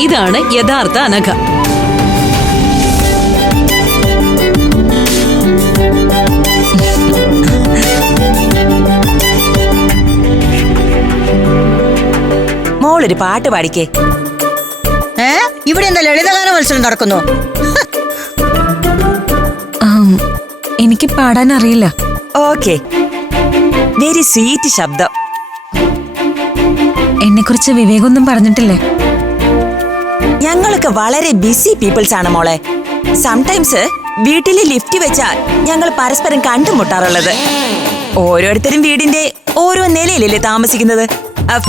ഇതാണ് യഥാർത്ഥ അനഘ. മോളൊരു പാട്ട് പാടിക്കേ. ഏ? ഇവിടെ എന്താ ലളിതഗാന മത്സരം നടക്കുന്നു? ആം, എനിക്ക് പാടാൻ അറിയില്ല. ഓക്കെ. വെരി സ്വീറ്റ് ശബ്ദം. എന്നെ കുറിച്ച് വിവേകൊന്നും പറഞ്ഞിട്ടില്ലേ? ഞങ്ങളൊക്കെ വളരെ ബിസി പീപ്പിൾസ് ആണ് മോളെ. സംടൈംസ് വീട്ടിലെ ലിഫ്റ്റ് വെച്ചാൽ ഞങ്ങൾ പരസ്പരം കണ്ടുമുട്ടാറുള്ളത്. ഓരോരുത്തരും വീടിന്റെ ഓരോ നിലയിലല്ലേ താമസിക്കുന്നത്.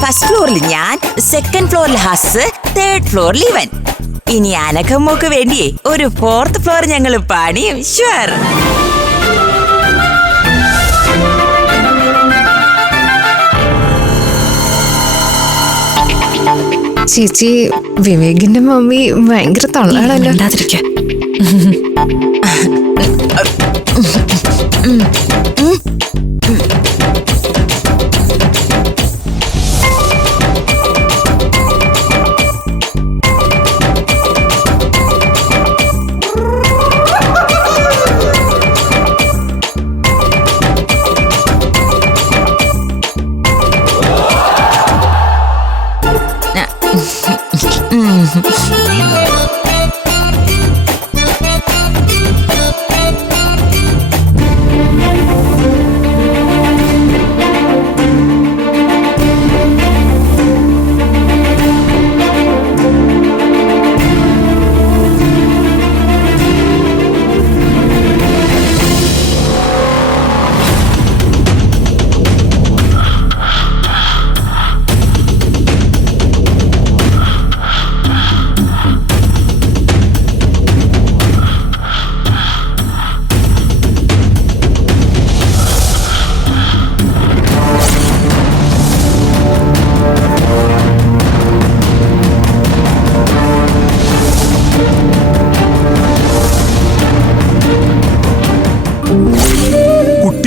ഫസ്റ്റ് ഫ്ലോറിൽ ഞാൻ സെക്കൻഡ് ഫ്ലോറിൽ ഹസ് തേർഡ് ഫ്ലോറിൽ ഇവൻ. ഇനി അനഘമ്മോക്ക് വേണ്ടിയേ ഒരു ഫോർത്ത് ഫ്ലോർ ഞങ്ങൾ പണിയും. ഷുവർ ചേച്ചി വിവേകിന്റെ മമ്മി ഭയങ്കര തള്ളാണല്ലോ മിണ്ടാതിരിക്കെ.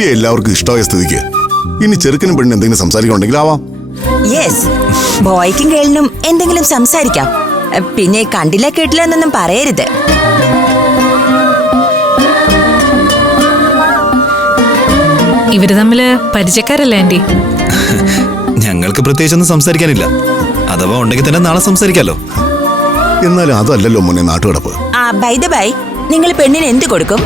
കുട്ടിയെ എല്ലാവർക്കും ഇഷ്ടമായ സ്ഥിതിക്ക്. ഇനി ചെറുക്കനും പെണ്ണിനും എന്തെങ്കിലും സംസാരിക്കണമെങ്കിൽ ആവാം. യെസ് ബോയ്ക്കും ഗേളിനും എന്തെങ്കിലും സംസാരിക്കാം. പിന്നെ കണ്ടില്ല കേട്ടില്ല എന്നൊന്നും പറയരുത്. ഇവർ തമ്മിൽ പരിചയക്കാരല്ലേ ആന്റി? ഞങ്ങൾക്ക് പ്രത്യേകിച്ചൊന്നും സംസാരിക്കാനില്ല. അഥവാ ഉണ്ടെങ്കിൽ തന്നെ നാളെ സംസാരിക്കാലോ. എന്നാലും അതല്ലല്ലോ മോനെ നാട്ടുകടപ്പ്. ആ ബൈ ദ ബൈ നിങ്ങൾ പെണ്ണിന് എന്ത് കൊടുക്കും?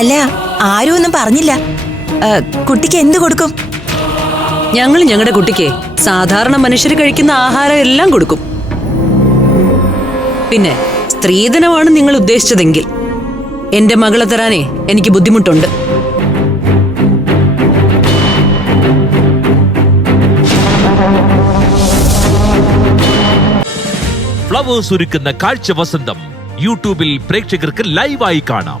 അല്ല ആരും ഒന്നും പറഞ്ഞില്ല. കുട്ടിക്ക് എന്ത് കൊടുക്കും? ഞങ്ങൾ ഞങ്ങളുടെ കുട്ടിക്ക് സാധാരണ മനുഷ്യർ കഴിക്കുന്ന ആഹാരം എല്ലാം കൊടുക്കും. പിന്നെ സ്ത്രീധനമാണ് നിങ്ങൾ ഉദ്ദേശിച്ചതെങ്കിൽ. എന്റെ മകളെ തരാനേ എനിക്ക് ബുദ്ധിമുട്ടുണ്ട്. ഫ്ലവേഴ്സ് ഒരുക്കുന്ന കാഴ്ച വസന്തം യൂട്യൂബിൽ പ്രേക്ഷകർക്ക് ലൈവായി കാണാം.